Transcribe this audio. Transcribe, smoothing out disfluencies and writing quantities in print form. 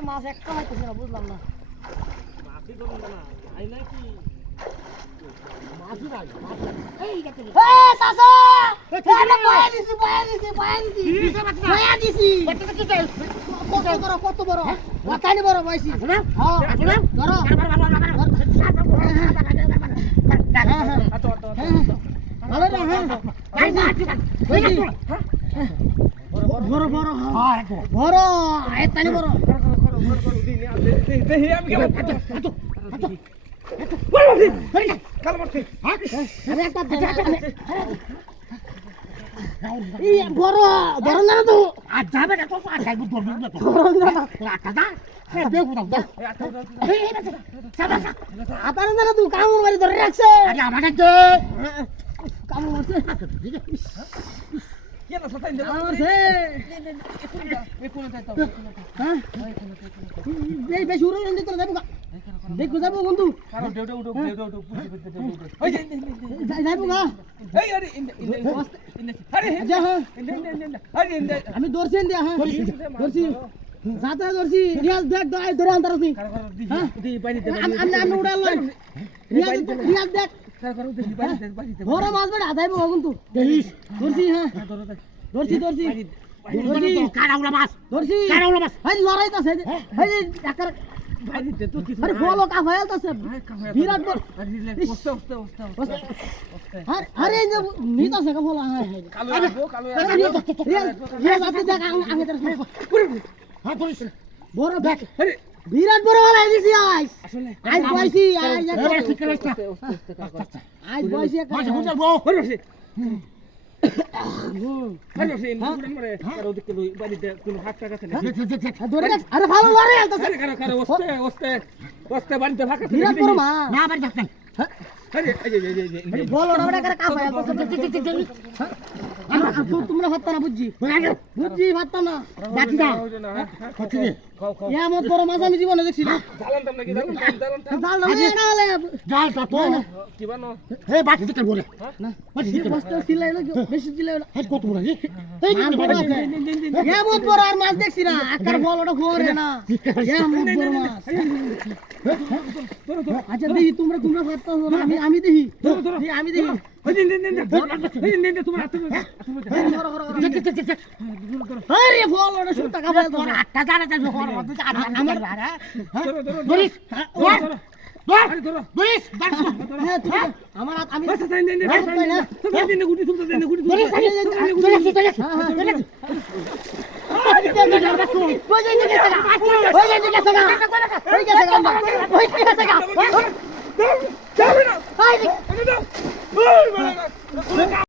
মাছ একটা হইতেছে না বুঝলাম না মাছই তো না আই নাকি মাছই নাই এই গেছে এ সাসা এটা বয়া দিছি কত বড় ওখানে বড় বয়সী হ্যাঁ আসলে ধরো ভালো রে হ্যাঁ বড় বড় হ্যাঁ বড় এতখানি বড় দেখি আমি কেমন কাল মারতে আমি একটা এই বড় বড় না তো আজ যাবে না তো আজ যাইবো দরবি না তো বড় না কাকা হ্যাঁ দেখো দাও আতার না তুই কামড় মারি ধরে রাখছে আরে আমাকে দে কামড় মারছে কে না সতাই দে মারছে এই কোন যাইতো হ্যাঁ এই বেশ উড়ে এনে তোরা যাবো দেখো যাবো বন্ধু কারণ দেউটা উঠো ওই যে যাবো গা এই আরে আরে যা হ্যাঁ আরে আমি দর্শন দিয়া হ্যাঁ দর্শি যাতে দর্শি রিয়াজ দেখ ধরে আনতার আছি হ্যাঁ দি পানি দে আমি উড়াল রিয়াজ দেখ বড় মাছ বেড়া যাইবো কিন্তু দেখিস দর্শি হ্যাঁ দর্শি কারাউলা মাছ দর্শি মাছ এই লড়াইতাছে এই ডাক্তার পানি দে তো কি আরে বলো কা হয়ালতাছে বিরাট বড় ওস্তে আরে এই যে নিতাছে কা বলা হ্যাঁ কালো রিয়াজ আপনি দেখ আগে তোর হ্যাঁ পুলিশ বড় দেখ আরে বিরাট বড় হলাই দিছি আসলে আজ বয়সি আজ বয়সি মাছ হুজাল বউ হরছে হরছে ইন মরে কারো দিকে লই বাড়িতে কোন হাত টাকা আছে না ধরে দেখ আরে ভালো লড়াই আলতাছে কারো ওস্তে বাড়িতে ফাঁকা আছে বিরাট বড় মা না বাড়ি যাচ্ছেন আরে আরে বল ওটা করে কা হয়ালতাছে তোমরা ভাততা না বুঝছি ভাততা না বাকি দাও খাচ্ছি রে খাও এমন বড় মাছ আমি জীবনে দেখছি না জালাম নাকি জালাম জাল না হলে জালটা তো কি বানো হে বাকি দিকে বলে না বস্তা সিলাইলো বেশি সিলাইলো হাত কত বড় এই এমন বড় আর মাছ দেখছি না আকার বল ওটা ঘোরে না এমন বড় মাছ আচ্ছা দেখি তোমরা ভাততা আমি দেখি আমি দেখি তোমার আরে বল ওটা শুন টাকা বল তোর আটটা জানা যাবে আমার বলিস আমার আমি গুটি তুলতে দেন গুটি তুলতে